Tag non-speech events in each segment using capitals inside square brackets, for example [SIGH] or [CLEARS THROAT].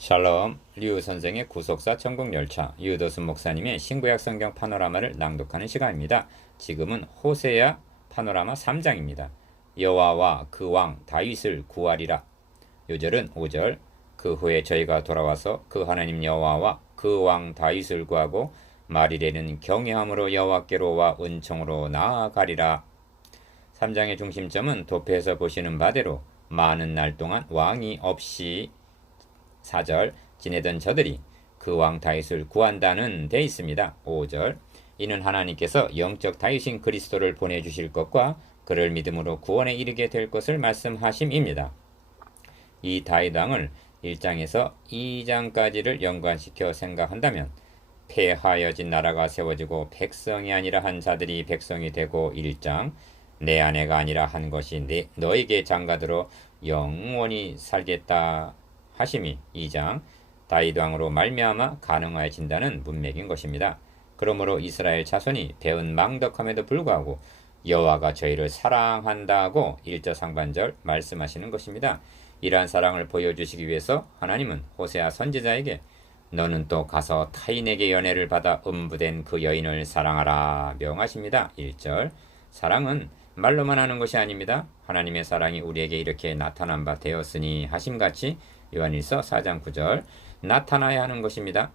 샬롬 류 선생의 구속사 천국 열차 유도순 목사님의 신구약 성경 파노라마를 낭독하는 시간입니다. 지금은 호세야 파노라마 3장입니다. 여호와와 그 왕 다윗을 구하리라. 요절은 5절 그 후에 저희가 돌아와서 그 하나님 여호와와 그 왕 다윗을 구하고 말이래는 경외함으로 여호와께로 와 은총으로 나아가리라. 3장의 중심점은 도표에서 보시는 바대로 많은 날 동안 왕이 없이 4절 지내던 저들이 그 왕 다윗을 구한다는 데 있습니다. 5절 이는 하나님께서 영적 다윗인 그리스도를 보내주실 것과 그를 믿음으로 구원에 이르게 될 것을 말씀하심입니다. 이 다윗 왕을 1장에서 2장까지를 연관시켜 생각한다면 폐하여진 나라가 세워지고 백성이 아니라 한 자들이 백성이 되고 1장 내 아내가 아니라 한 것이 내, 너에게 장가들어 영원히 살겠다 하심이 2장 다윗 왕으로 말미암아 가능하여진다는 문맥인 것입니다. 그러므로 이스라엘 자손이 배은 망덕함에도 불구하고 여호와가 저희를 사랑한다고 1절 상반절 말씀하시는 것입니다. 이러한 사랑을 보여주시기 위해서 하나님은 호세아 선지자에게 너는 또 가서 타인에게 연애를 받아 음부된 그 여인을 사랑하라 명하십니다. 1절 사랑은 말로만 하는 것이 아닙니다. 하나님의 사랑이 우리에게 이렇게 나타난 바 되었으니 하심같이 요한일서 4장 9절 나타나야 하는 것입니다.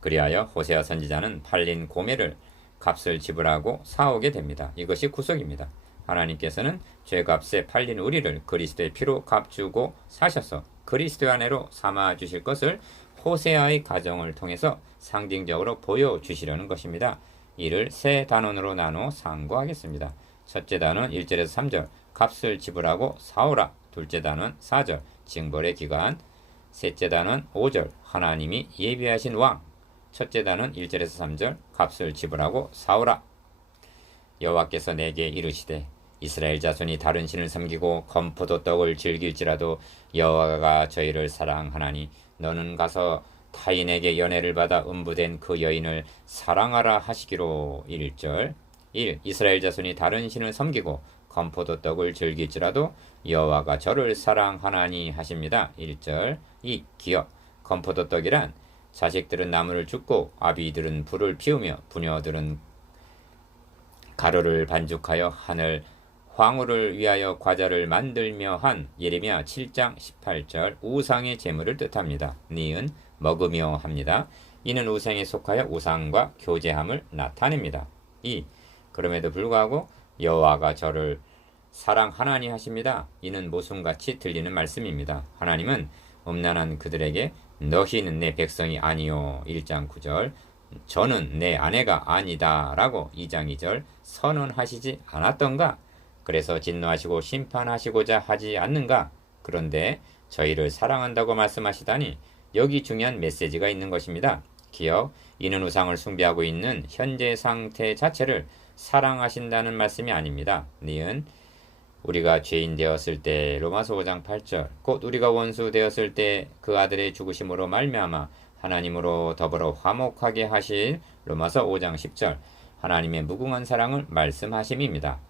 그리하여 호세아 선지자는 팔린 고매를 값을 지불하고 사오게 됩니다. 이것이 구속입니다. 하나님께서는 죄값에 팔린 우리를 그리스도의 피로 값주고 사셔서 그리스도 안에로 삼아 주실 것을 호세아의 가정을 통해서 상징적으로 보여주시려는 것입니다. 이를 세 단원으로 나눠 상고하겠습니다. 첫째 단원 1절에서 3절 값을 지불하고 사오라 둘째 단원 4절 징벌의 기간. 셋째 단원 5절 하나님이 예비하신 왕. 첫째 단원 1절에서 3절 값을 지불하고 사오라. 여호와께서 내게 이르시되 이스라엘 자손이 다른 신을 섬기고 검포도 떡을 즐길지라도 여호와가 저희를 사랑하나니 너는 가서 타인에게 연애를 받아 음부된 그 여인을 사랑하라 하시기로. 1절 1. 이스라엘 자손이 다른 신을 섬기고 건포도 떡을 즐길지라도 여호와가 저를 사랑하나니 하십니다. 1절 2. 기억 건포도 떡이란 자식들은 나무를 줍고 아비들은 불을 피우며 부녀들은 가루를 반죽하여 하늘 황후를 위하여 과자를 만들며 한 예레미야 7장 18절 우상의 제물을 뜻합니다. 니은 먹으며 합니다. 이는 우상에 속하여 우상과 교제함을 나타냅니다. 2. 그럼에도 불구하고 여호와가 저를 사랑하나니 하십니다. 이는 모순같이 들리는 말씀입니다. 하나님은 음란한 그들에게 너희는 내 백성이 아니요 1장 9절 저는 내 아내가 아니다 라고 2장 2절 선언하시지 않았던가 그래서 진노하시고 심판하시고자 하지 않는가 그런데 저희를 사랑한다고 말씀하시다니 여기 중요한 메시지가 있는 것입니다. 기억 이는 우상을 숭배하고 있는 현재 상태 자체를 사랑하신다는 말씀이 아닙니다. 니은 우리가 죄인 되었을 때 로마서 5장 8절 곧 우리가 원수 되었을 때 그 아들의 죽으심으로 말미암아 하나님으로 더불어 화목하게 하실 로마서 5장 10절 하나님의 무궁한 사랑을 말씀하심입니다.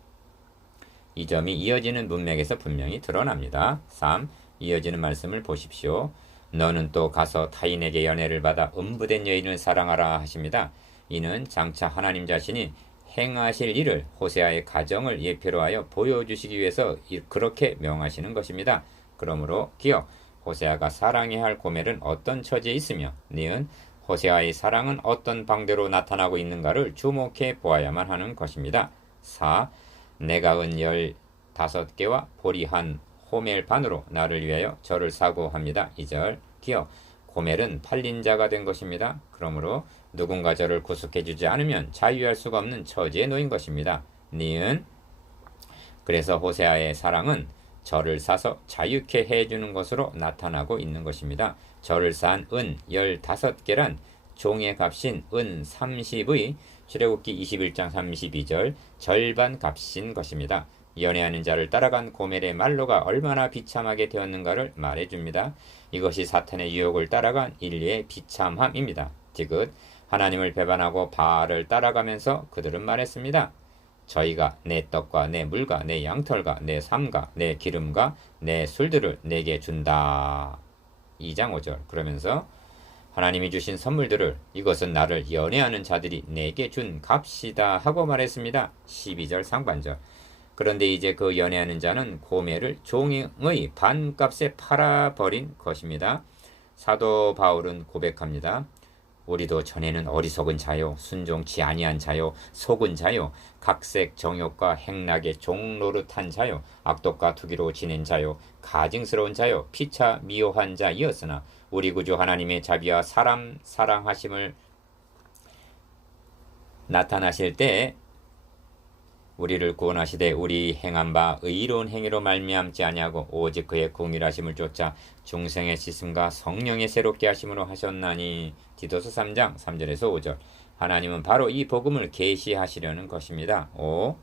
이 점이 이어지는 문맥에서 분명히 드러납니다. 3. 이어지는 말씀을 보십시오. 너는 또 가서 타인에게 연애를 받아 음부된 여인을 사랑하라 하십니다. 이는 장차 하나님 자신이 행하실 일을 호세아의 가정을 예표로 하여 보여주시기 위해서 그렇게 명하시는 것입니다. 그러므로 기억 호세아가 사랑해야 할 고멜은 어떤 처지에 있으며 니은 호세아의 사랑은 어떤 방대로 나타나고 있는가를 주목해 보아야만 하는 것입니다. 4. 내가 은 열다섯 개와 보리 한 호멜 반으로 나를 위하여 저를 사고합니다. 2절 기억 고멜은 팔린 자가 된 것입니다. 그러므로 누군가 저를 구속해 주지 않으면 자유할 수가 없는 처지에 놓인 것입니다. 니은 그래서 호세아의 사랑은 저를 사서 자유케 해주는 것으로 나타나고 있는 것입니다. 저를 산 은 15개란 종의 값인 은 30의 출애굽기 21장 32절 절반 값인 것입니다. 연애하는 자를 따라간 고멜의 말로가 얼마나 비참하게 되었는가를 말해줍니다. 이것이 사탄의 유혹을 따라간 인류의 비참함입니다. 디귿 하나님을 배반하고 바알을 따라가면서 그들은 말했습니다. 저희가 내 떡과 내 물과 내 양털과 내 삶과 내 기름과 내 술들을 내게 준다. 2장 5절. 그러면서 하나님이 주신 선물들을 이것은 나를 연애하는 자들이 내게 준 값이다 하고 말했습니다. 12절 상반절. 그런데 이제 그 연애하는 자는 고매를 종의 반값에 팔아버린 것입니다. 사도 바울은 고백합니다. 우리도 전에는 어리석은 자요, 순종치 아니한 자요, 속은 자요, 각색 정욕과 행락의 종노릇한 자요, 악독과 투기로 지낸 자요, 가증스러운 자요, 피차 미워한 자이었으나 우리 구주 하나님의 자비와 사람 사랑하심을 나타나실 때 우리를 구원하시되 우리 행한 바 의로운 행위로 말미암지 아니하고 오직 그의 공일하심을 쫓아 중생의 씻음과 성령의 새롭게 하심으로 하셨나니 디도서 3장 3절에서 5절 하나님은 바로 이 복음을 계시하시려는 것입니다. 5.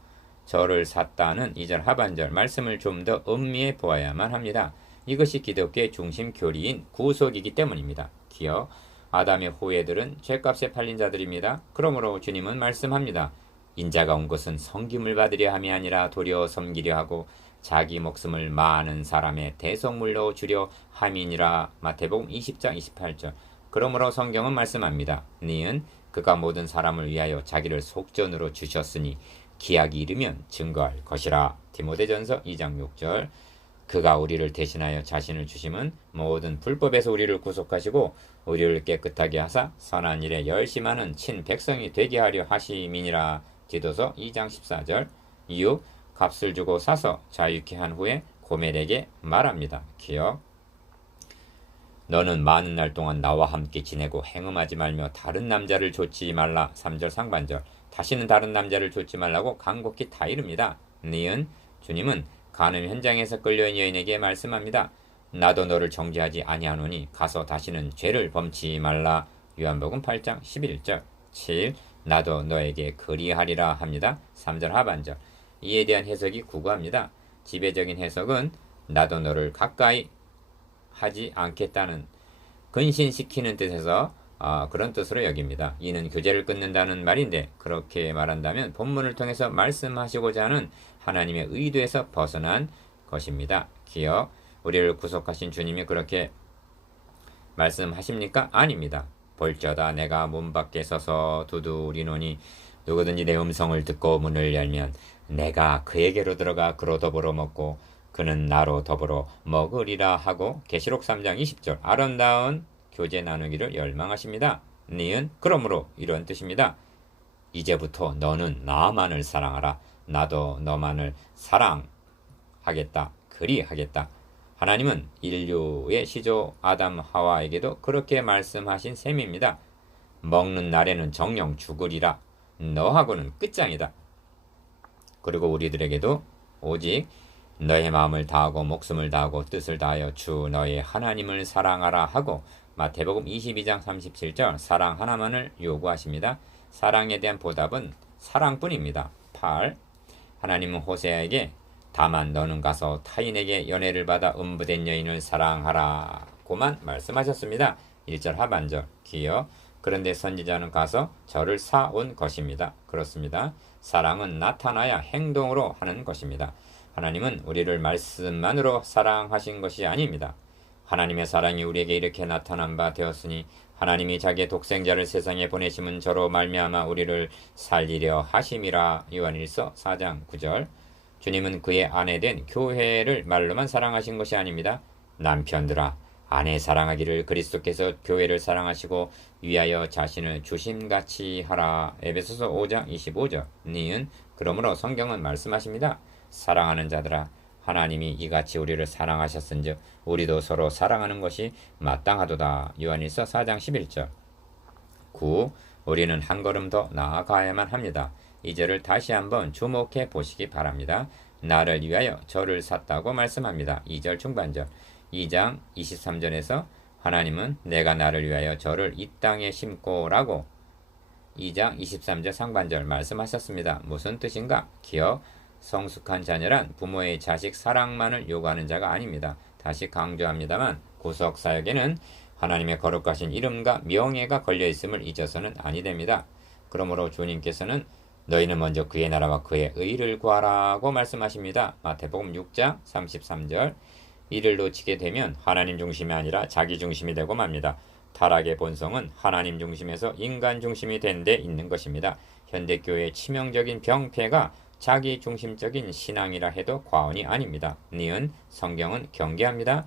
저를 샀다는 2절 하반절 말씀을 좀 더 음미해 보아야만 합니다. 이것이 기독교의 중심 교리인 구속이기 때문입니다. 기어 아담의 후예들은 죄값에 팔린 자들입니다. 그러므로 주님은 말씀합니다. 인자가 온 것은 성김을 받으려 함이 아니라 도리어 섬기려 하고 자기 목숨을 많은 사람의 대성물로 주려 함이니라. 마태복음 20장 28절. 그러므로 성경은 말씀합니다. 니은 그가 모든 사람을 위하여 자기를 속전으로 주셨으니 기약이 이르면 증거할 것이라. 디모데전서 2장 6절. 그가 우리를 대신하여 자신을 주심은 모든 불법에서 우리를 구속하시고 우리를 깨끗하게 하사 선한 일에 열심하는 친 백성이 되게 하려 하심이니라 디도서 2장 14절 이후 값을 주고 사서 자유케 한 후에 고멜에게 말합니다. 기억 너는 많은 날 동안 나와 함께 지내고 행음하지 말며 다른 남자를 좇지 말라. 3절 상반절 다시는 다른 남자를 좇지 말라고 간곡히 다 이릅니다. 니은 주님은 간음 현장에서 끌려온 여인에게 말씀합니다. 나도 너를 정죄하지 아니하노니 가서 다시는 죄를 범치 말라. 요한복음 8장 11절 7 나도 너에게 그리하리라 합니다. 3절 하반절. 이에 대한 해석이 구구합니다. 지배적인 해석은 나도 너를 가까이 하지 않겠다는 근신시키는 뜻에서 어, 그런 뜻으로 여깁니다. 이는 교제를 끊는다는 말인데 그렇게 말한다면 본문을 통해서 말씀하시고자 하는 하나님의 의도에서 벗어난 것입니다. 기억 우리를 구속하신 주님이 그렇게 말씀하십니까? 아닙니다. 볼저다 내가 문 밖에 서서 두드리노니 누구든지 내 음성을 듣고 문을 열면 내가 그에게로 들어가 그로 더불어 먹고 그는 나로 더불어 먹으리라 하고 계시록 3장 20절 아름다운 교제 나누기를 열망하십니다. 니은 그러므로 이런 뜻입니다. 이제부터 너는 나만을 사랑하라. 나도 너만을 사랑하겠다. 그리하겠다. 하나님은 인류의 시조 아담 하와에게도 그렇게 말씀하신 셈입니다. 먹는 날에는 정령 죽으리라. 너하고는 끝장이다. 그리고 우리들에게도 오직 너의 마음을 다하고 목숨을 다하고 뜻을 다하여 주 너의 하나님을 사랑하라 하고 마태복음 22장 37절 사랑 하나만을 요구하십니다. 사랑에 대한 보답은 사랑뿐입니다. 8. 하나님은 호세아에게 다만 너는 가서 타인에게 연애를 받아 음부된 여인을 사랑하라고만 말씀하셨습니다. 1절 하반절 기여 그런데 선지자는 가서 저를 사온 것입니다. 그렇습니다. 사랑은 나타나야 행동으로 하는 것입니다. 하나님은 우리를 말씀만으로 사랑하신 것이 아닙니다. 하나님의 사랑이 우리에게 이렇게 나타난 바 되었으니 하나님이 자기의 독생자를 세상에 보내심은 저로 말미암아 우리를 살리려 하심이라 요한일서 4장 9절 주님은 그의 아내 된 교회를 말로만 사랑하신 것이 아닙니다. 남편들아 아내 사랑하기를 그리스도께서 교회를 사랑하시고 위하여 자신을 주심같이 하라. 에베소서 5장 25절. 니은 그러므로 성경은 말씀하십니다. 사랑하는 자들아 하나님이 이같이 우리를 사랑하셨은즉 우리도 서로 사랑하는 것이 마땅하도다. 요한일서 4장 11절. 9. 우리는 한 걸음 더 나아가야만 합니다. 이 절을 다시 한번 주목해 보시기 바랍니다. 나를 위하여 저를 샀다고 말씀합니다. 2절 중반절. 2장 23절에서 하나님은 내가 나를 위하여 저를 이 땅에 심고라고 2장 23절 상반절 말씀하셨습니다. 무슨 뜻인가? 기억 성숙한 자녀란 부모의 자식 사랑만을 요구하는 자가 아닙니다. 다시 강조합니다만 구속 사역에는 하나님의 거룩하신 이름과 명예가 걸려 있음을 잊어서는 아니 됩니다. 그러므로 주님께서는 너희는 먼저 그의 나라와 그의 의를 구하라고 말씀하십니다. 마태복음 6장 33절 이를 놓치게 되면 하나님 중심이 아니라 자기 중심이 되고 맙니다. 타락의 본성은 하나님 중심에서 인간 중심이 된 데 있는 것입니다. 현대교회의 치명적인 병폐가 자기 중심적인 신앙이라 해도 과언이 아닙니다. 니은 성경은 경계합니다.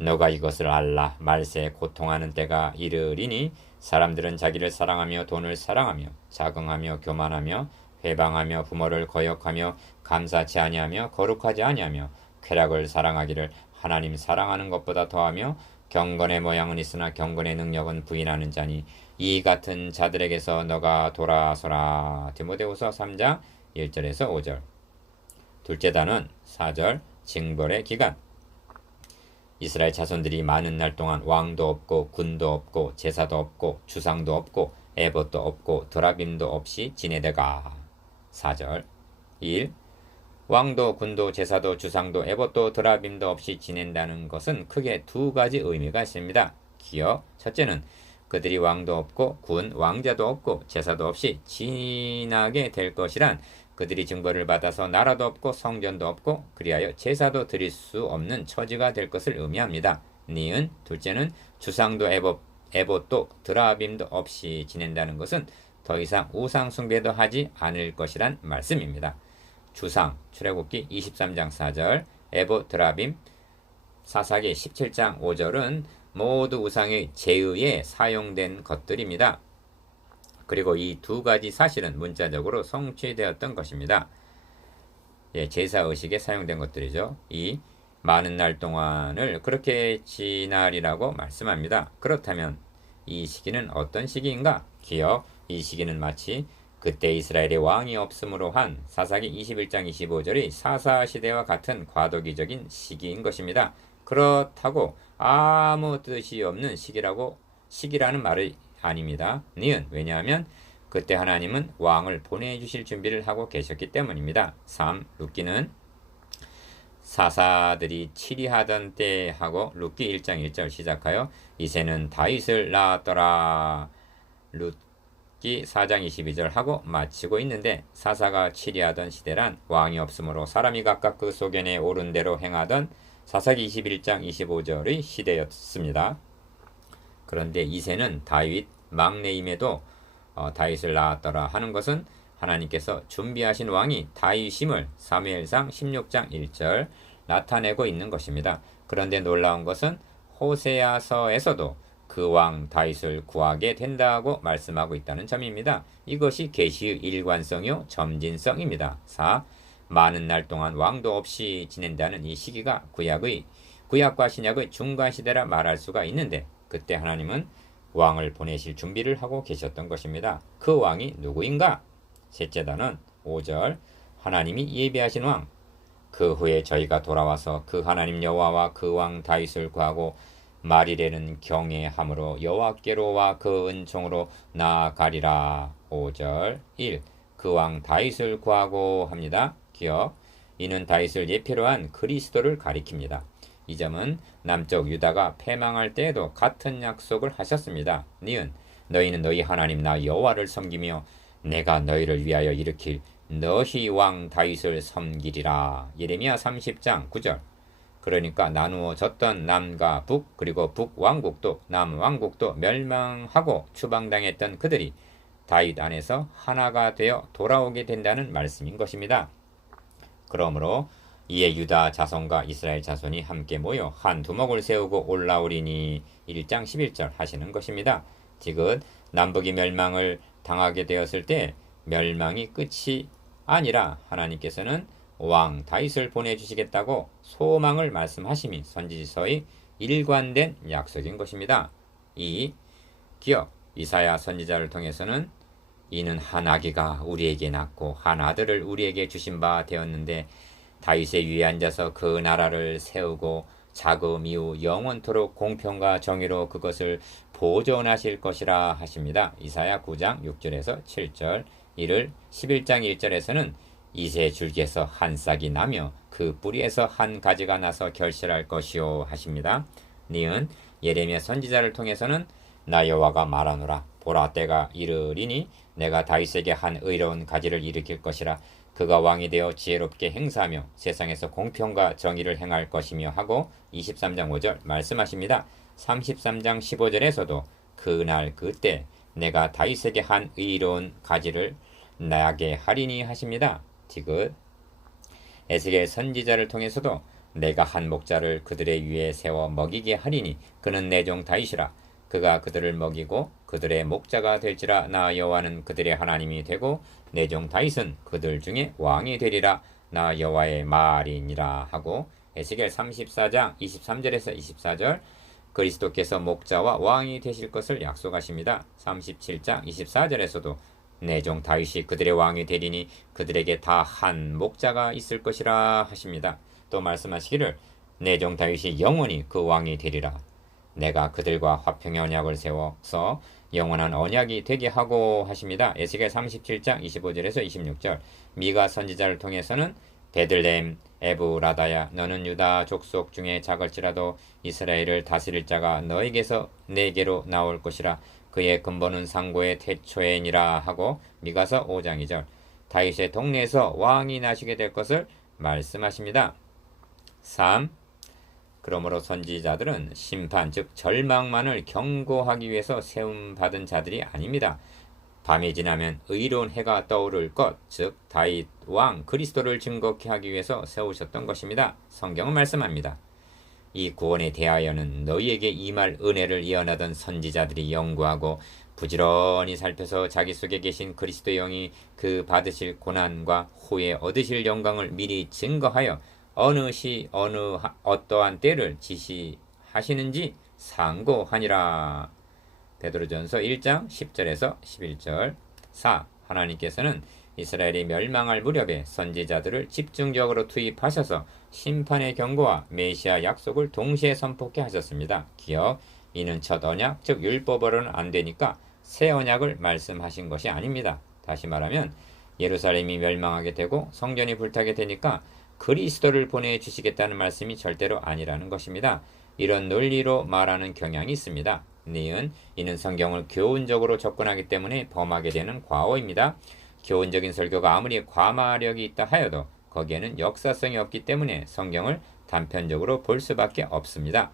너가 이것을 알라. 말세에 고통하는 때가 이르리니 사람들은 자기를 사랑하며 돈을 사랑하며 자긍하며 교만하며 회방하며 부모를 거역하며 감사치 아니하며 거룩하지 아니하며 쾌락을 사랑하기를 하나님 사랑하는 것보다 더하며 경건의 모양은 있으나 경건의 능력은 부인하는 자니 이 같은 자들에게서 너가 돌아서라. 디모데후서 3장 1절에서 5절. 둘째 단은 4절 징벌의 기간 이스라엘 자손들이 많은 날 동안 왕도 없고 군도 없고 제사도 없고 주상도 없고 에봇도 없고 드라빔도 없이 지내다가 4절 1. 왕도 군도 제사도 주상도 에봇도 드라빔도 없이 지낸다는 것은 크게 두 가지 의미가 있습니다. 기어 첫째는 그들이 왕도 없고 군 왕자도 없고 제사도 없이 지나게 될 것이란 그들이 증거를 받아서 나라도 없고 성전도 없고 그리하여 제사도 드릴 수 없는 처지가 될 것을 의미합니다. 니은 둘째는 주상도 에봇, 에봇도 드라빔도 없이 지낸다는 것은 더 이상 우상 숭배도 하지 않을 것이란 말씀입니다. 주상 출애굽기 23장 4절 에봇 드라빔 사사기 17장 5절은 모두 우상의 제의에 사용된 것들입니다. 그리고 이 두 가지 사실은 문자적으로 성취되었던 것입니다. 예, 제사 의식에 사용된 것들이죠. 이 많은 날 동안을 그렇게 지나리라고 말씀합니다. 그렇다면 이 시기는 어떤 시기인가? 기억, 이 시기는 마치 그때 이스라엘의 왕이 없으므로 한 사사기 21장 25절의 사사 시대와 같은 과도기적인 시기인 것입니다. 그렇다고 아무 뜻이 없는 시기라고 시기라는 말이 아닙니다. 니은 왜냐하면 그때 하나님은 왕을 보내주실 준비를 하고 계셨기 때문입니다. 3. 룻기는 사사들이 치리하던 때 하고 룻기 1장 1절 시작하여 이새는 다윗을 낳았더라. 룻기 4장 22절 하고 마치고 있는데 사사가 치리하던 시대란 왕이 없으므로 사람이 각각 그 소견에 오른 대로 행하던 사사기 21장 25절의 시대였습니다. 그런데 이세는 다윗 막내임에도 어, 다윗을 낳았더라 하는 것은 하나님께서 준비하신 왕이 다윗임을 사무엘상 16장 1절 나타내고 있는 것입니다. 그런데 놀라운 것은 호세아서에서도 그 왕 다윗을 구하게 된다고 말씀하고 있다는 점입니다. 이것이 계시의 일관성이요 점진성입니다. 4. 많은 날 동안 왕도 없이 지낸다는 이 시기가 구약의 구약과 신약의 중간 시대라 말할 수가 있는데 그때 하나님은 왕을 보내실 준비를 하고 계셨던 것입니다. 그 왕이 누구인가? 셋째 단은 5절 하나님이 예비하신 왕. 그 후에 저희가 돌아와서 그 하나님 여호와와 그 왕 다윗을 구하고 말이래는 경외함으로 여호와께로와 그 은총으로 나아가리라. 5절 1. 그 왕 다윗을 구하고 합니다. 기억. 이는 다윗을 예표로 한 그리스도를 가리킵니다. 이 점은 남쪽 유다가 패망할 때에도 같은 약속을 하셨습니다. 니은 너희는 너희 하나님 나 여호와를 섬기며 내가 너희를 위하여 일으킬 너희 왕 다윗을 섬기리라. 예레미야 30장 9절. 그러니까 나누어졌던 남과 북 그리고 북 왕국도 남 왕국도 멸망하고 추방당했던 그들이 다윗 안에서 하나가 되어 돌아오게 된다는 말씀인 것입니다. 그러므로 이에 유다 자손과 이스라엘 자손이 함께 모여 한 두목을 세우고 올라오리니 1장 11절 하시는 것입니다. 지금 남북이 멸망을 당하게 되었을 때 멸망이 끝이 아니라 하나님께서는 왕 다윗을 보내주시겠다고 소망을 말씀하심이 선지서의 일관된 약속인 것입니다. 이 기억 이사야 선지자를 통해서는 이는 한 아기가 우리에게 낳고 한 아들을 우리에게 주신 바 되었는데 다윗의 위에 앉아서 그 나라를 세우고 자금 이후 영원토록 공평과 정의로 그것을 보존하실 것이라 하십니다. 이사야 9장 6절에서 7절 이를 11장 1절에서는 이세 줄기에서 한 싹이 나며 그 뿌리에서 한 가지가 나서 결실할 것이요 하십니다. 니은 예레미야 선지자를 통해서는 나 여호와가 말하노라 보라 때가 이르리니 내가 다윗에게 한 의로운 가지를 일으킬 것이라 그가 왕이 되어 지혜롭게 행사하며 세상에서 공평과 정의를 행할 것이며 하고 23장 5절 말씀하십니다. 33장 15절에서도 그날 그때 내가 다윗에게 한 의로운 가지를 나에게 하리니 하십니다. 디귿 에스겔 선지자를 통해서도 내가 한 목자를 그들의 위에 세워 먹이게 하리니 그는 내 종 다윗이라 그가 그들을 먹이고 그들의 목자가 될지라 나 여호와는 그들의 하나님이 되고 내 종 다윗은 그들 중에 왕이 되리라 나 여호와의 말이니라 하고 에스겔 34장 23절에서 24절 그리스도께서 목자와 왕이 되실 것을 약속하십니다. 37장 24절에서도 내 종 다윗이 그들의 왕이 되리니 그들에게 다 한 목자가 있을 것이라 하십니다. 또 말씀하시기를 내 종 다윗이 영원히 그 왕이 되리라. 내가 그들과 화평의 언약을 세워서 영원한 언약이 되게 하고 하십니다. 에스겔 37장 25절에서 26절 미가 선지자를 통해서는 베들레헴 에브라다야 너는 유다 족속 중에 작을지라도 이스라엘을 다스릴 자가 너에게서 내게로 나올 것이라 그의 근본은 상고의 태초에니라 하고 미가서 5장 2절 다윗의 동네에서 왕이 나시게 될 것을 말씀하십니다. 3. 그러므로 선지자들은 심판 즉 절망만을 경고하기 위해서 세움 받은 자들이 아닙니다. 밤이 지나면 의로운 해가 떠오를 것, 즉 다윗 왕 그리스도를 증거케 하기 위해서 세우셨던 것입니다. 성경은 말씀합니다. 이 구원에 대하여는 너희에게 임할 은혜를 예언하던 선지자들이 연구하고 부지런히 살펴서 자기 속에 계신 그리스도 영이 그 받으실 고난과 후에 얻으실 영광을 미리 증거하여 어느 시 어느 하, 어떠한 때를 지시하시는지 상고하니라. 베드로전서 1장 10절에서 11절 4. 하나님께서는 이스라엘이 멸망할 무렵에 선지자들을 집중적으로 투입하셔서 심판의 경고와 메시아 약속을 동시에 선포케 하셨습니다. 기억 이는 첫 언약 즉 율법으로는 안 되니까 새 언약을 말씀하신 것이 아닙니다. 다시 말하면 예루살렘이 멸망하게 되고 성전이 불타게 되니까 그리스도를 보내주시겠다는 말씀이 절대로 아니라는 것입니다. 이런 논리로 말하는 경향이 있습니다. 니은 이는 성경을 교훈적으로 접근하기 때문에 범하게 되는 과오입니다. 교훈적인 설교가 아무리 과마력이 있다 하여도 거기에는 역사성이 없기 때문에 성경을 단편적으로 볼 수밖에 없습니다.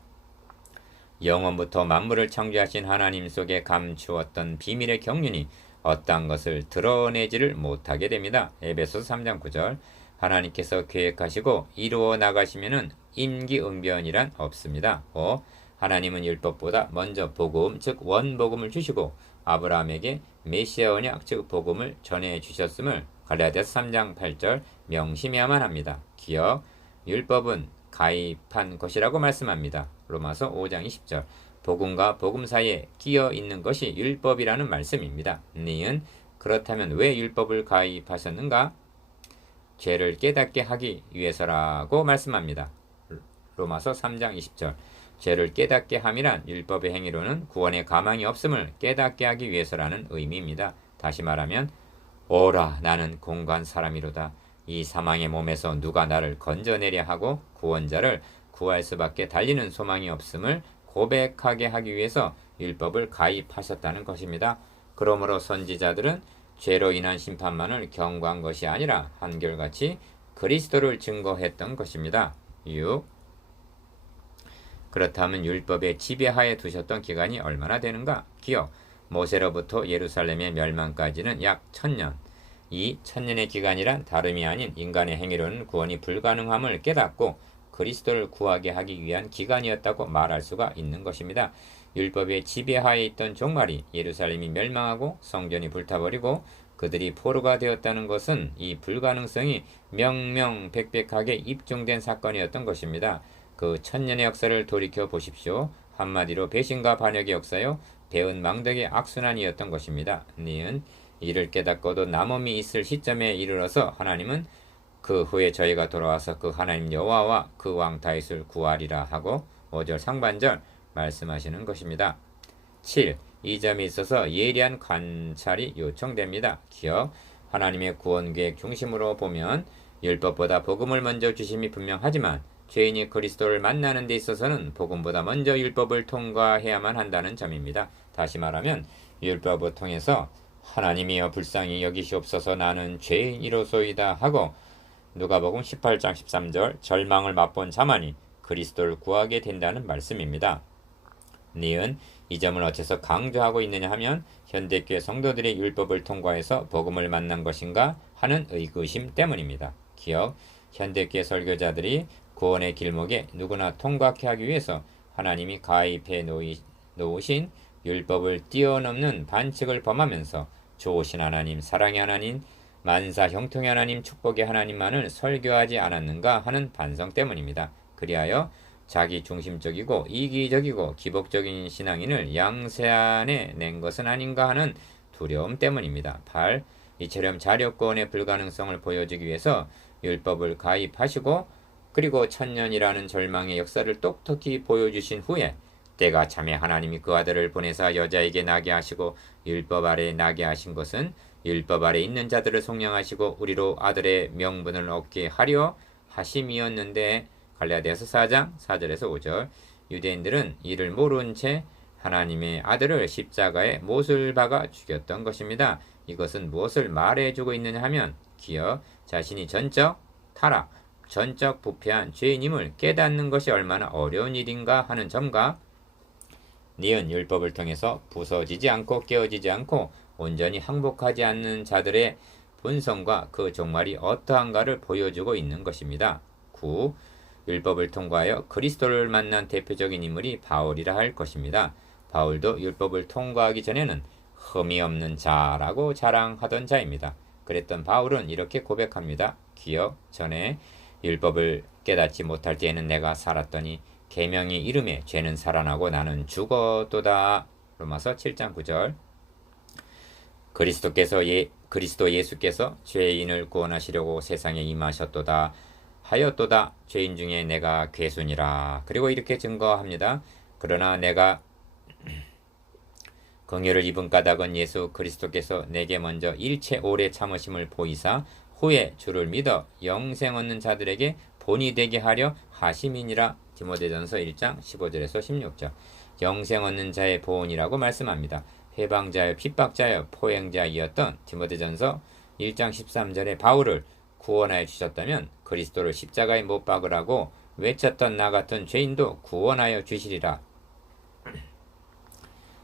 영원부터 만물을 창조하신 하나님 속에 감추었던 비밀의 경륜이 어떠한 것을 드러내지를 못하게 됩니다. 에베소 3장 9절 하나님께서 계획하시고 이루어 나가시면은 임기응변이란 없습니다. 5. 하나님은 율법보다 먼저 복음 즉 원복음을 주시고 아브라함에게 메시아 언약 즉 복음을 전해 주셨음을 갈라디아서 3장 8절 명심해야만 합니다. 기억 율법은 가입한 것이라고 말씀합니다. 로마서 5장 20절 복음과 복음 사이에 끼어 있는 것이 율법이라는 말씀입니다. 니은 그렇다면 왜 율법을 가입하셨는가? 죄를 깨닫게 하기 위해서라고 말씀합니다. 로마서 3장 20절 죄를 깨닫게 함이란 율법의 행위로는 구원의 가망이 없음을 깨닫게 하기 위해서라는 의미입니다. 다시 말하면 오라 나는 공간 사람이로다. 이 사망의 몸에서 누가 나를 건져내려 하고 구원자를 구할 수밖에 달리는 소망이 없음을 고백하게 하기 위해서 율법을 가입하셨다는 것입니다. 그러므로 선지자들은 죄로 인한 심판만을 경고한 것이 아니라 한결같이 그리스도를 증거했던 것입니다. 6. 그렇다면 율법의 지배하에 두셨던 기간이 얼마나 되는가? 기억. 모세로부터 예루살렘의 멸망까지는 약 천년. 이 천년의 기간이란 다름이 아닌 인간의 행위로는 구원이 불가능함을 깨닫고 그리스도를 구하게 하기 위한 기간이었다고 말할 수가 있는 것입니다. 율법의 지배하에 있던 종말이 예루살렘이 멸망하고 성전이 불타버리고 그들이 포로가 되었다는 것은 이 불가능성이 명명백백하게 입증된 사건이었던 것입니다. 그 천년의 역사를 돌이켜 보십시오. 한마디로 배신과 반역의 역사요. 배은 망덕의 악순환이었던 것입니다. 니은 이를 깨닫고도 남음이 있을 시점에 이르러서 하나님은 그 후에 저희가 돌아와서 그 하나님 여호와와 그 왕 다윗을 구하리라 하고 5절 상반절 말씀하시는 것입니다. 7. 이 점에 있어서 예리한 관찰이 요청됩니다. 기억 하나님의 구원 계획 중심으로 보면 율법보다 복음을 먼저 주심이 분명하지만 죄인이 그리스도를 만나는 데 있어서는 복음보다 먼저 율법을 통과해야만 한다는 점입니다. 다시 말하면 율법을 통해서 하나님이여 불쌍히 여기시옵소서 나는 죄인이로소이다 하고 누가복음 18장 13절 절망을 맛본 자만이 그리스도를 구하게 된다는 말씀입니다. 니은 이 점을 어째서 강조하고 있느냐 하면 현대교회 성도들이 율법을 통과해서 복음을 만난 것인가 하는 의구심 때문입니다. 기억 현대교회 설교자들이 구원의 길목에 누구나 통과케 하기 위해서 하나님이 가입해 놓으신 율법을 뛰어넘는 반칙을 범하면서 좋으신 하나님, 사랑의 하나님, 만사 형통의 하나님, 축복의 하나님만을 설교하지 않았는가 하는 반성 때문입니다. 그리하여 자기 중심적이고 이기적이고 기복적인 신앙인을 양세안에 낸 것은 아닌가 하는 두려움 때문입니다. 8. 이처럼 자력권의 불가능성을 보여주기 위해서 율법을 가입하시고 그리고 천년이라는 절망의 역사를 똑똑히 보여주신 후에 때가 참에 하나님이 그 아들을 보내사 여자에게 나게 하시고 율법 아래 나게 하신 것은 율법 아래 있는 자들을 속량하시고 우리로 아들의 명분을 얻게 하려 하심이었는데 갈라디아서 4장 4절에서 5절 유대인들은 이를 모른 채 하나님의 아들을 십자가에 못을 박아 죽였던 것입니다. 이것은 무엇을 말해주고 있느냐 하면 기어 자신이 전적 타락, 전적 부패한 죄인임을 깨닫는 것이 얼마나 어려운 일인가 하는 점과 니은 율법을 통해서 부서지지 않고 깨어지지 않고 온전히 항복하지 않는 자들의 본성과 그 종말이 어떠한가를 보여주고 있는 것입니다. 9. 율법을 통과하여 그리스도를 만난 대표적인 인물이 바울이라 할 것입니다. 바울도 율법을 통과하기 전에는 흠이 없는 자라고 자랑하던 자입니다. 그랬던 바울은 이렇게 고백합니다. 기억 전에 율법을 깨닫지 못할 때에는 내가 살았더니 계명이 이름에 죄는 살아나고 나는 죽었도다. 로마서 7장 9절. 그리스도께서 예, 그리스도 예수께서 죄인을 구원하시려고 세상에 임하셨도다. 하였도다. 죄인 중에 내가 괴순이라. 그리고 이렇게 증거합니다. 그러나 내가 [CLEARS THROAT] 긍휼을 입은 까닭은 예수 그리스도께서 내게 먼저 일체 오래 참으심을 보이사 후에 주를 믿어 영생 얻는 자들에게 본이 되게 하려 하심이니라 디모데전서 1장 15절에서 16절 영생 얻는 자의 보온이라고 말씀합니다. 해방자여 핍박자여 포행자이었던 디모데전서 1장 13절에 바울을 구원하여 주셨다면 그리스도를 십자가에 못 박으라고 외쳤던 나 같은 죄인도 구원하여 주시리라.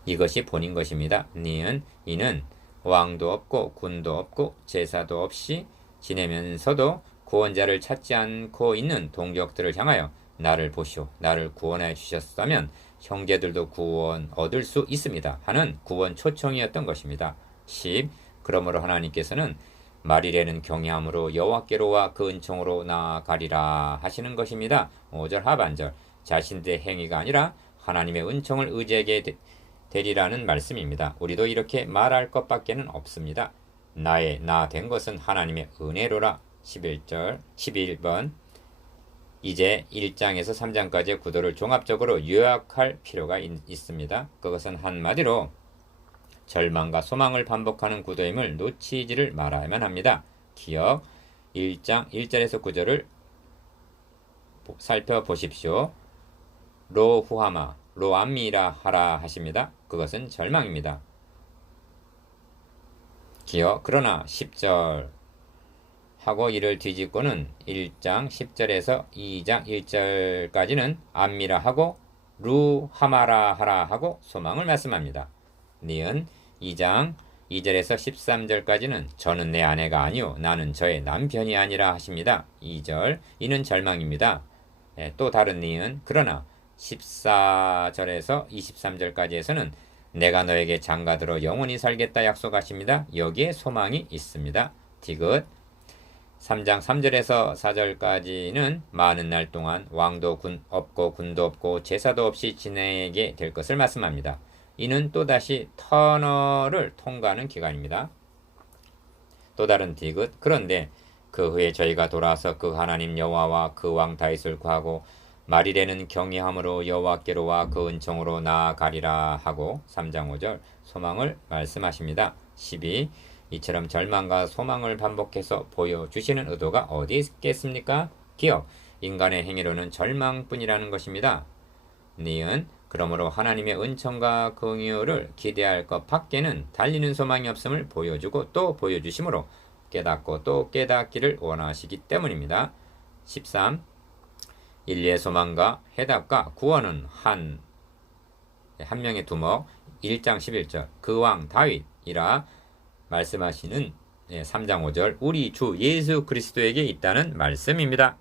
이것이 본인 것입니다. 니은 이는 왕도 없고 군도 없고 제사도 없이 지내면서도 구원자를 찾지 않고 있는 동족들을 향하여 나를 보시오. 나를 구원하여 주셨다면 형제들도 구원 얻을 수 있습니다. 하는 구원 초청이었던 것입니다. 10. 그러므로 하나님께서는 말이라는 경외함으로 여호와께로와 그 은총으로 나아가리라 하시는 것입니다. 5절 하반절 자신들의 행위가 아니라 하나님의 은총을 의지하게 되리라는 말씀입니다. 우리도 이렇게 말할 것밖에는 없습니다. 나의 나 된 것은 하나님의 은혜로라 11절 11번 이제 1장에서 3장까지의 구도를 종합적으로 요약할 필요가 있, 있습니다. 그것은 한마디로 절망과 소망을 반복하는 구도임을 놓치지를 말아야만 합니다. 기억 1장 1절에서 9절을 살펴보십시오. 로후하마, 로암미라 하라 하십니다. 그것은 절망입니다. 기억 그러나 10절 하고 이를 뒤집고는 1장 10절에서 2장 1절까지는 암미라 하고 루하마라 하라 하고 소망을 말씀합니다. 니은 2장 2절에서 13절까지는 저는 내 아내가 아니요 나는 저의 남편이 아니라 하십니다. 2절 이는 절망입니다. 예, 또 다른 니은 그러나 14절에서 23절까지에서는 내가 너에게 장가들어 영원히 살겠다 약속하십니다. 여기에 소망이 있습니다. 디귿 3장 3절에서 4절까지는 많은 날 동안 왕도 군 없고 군도 없고 제사도 없이 지내게 될 것을 말씀합니다. 이는 또다시 터널을 통과하는 기간입니다. 또 다른 디귿 그런데 그 후에 저희가 돌아서 그 하나님 여호와와 그 왕 다윗을 구하고 말이되는 경외함으로 여호와께로와 그 은총으로 나아가리라 하고 3장 5절 소망을 말씀하십니다. 12 이처럼 절망과 소망을 반복해서 보여주시는 의도가 어디 있겠습니까? 기억, 인간의 행위로는 절망뿐이라는 것입니다. 니은, 그러므로 하나님의 은총과 긍휼을 기대할 것 밖에는 달리는 소망이 없음을 보여주고 또 보여주심으로 깨닫고 또 깨닫기를 원하시기 때문입니다. 13. 인리의 소망과 해답과 구원은 한, 한 명의 두목 1장 11절 그 왕 다윗이라 말씀하시는 3장 5절 우리 주 예수 그리스도에게 있다는 말씀입니다.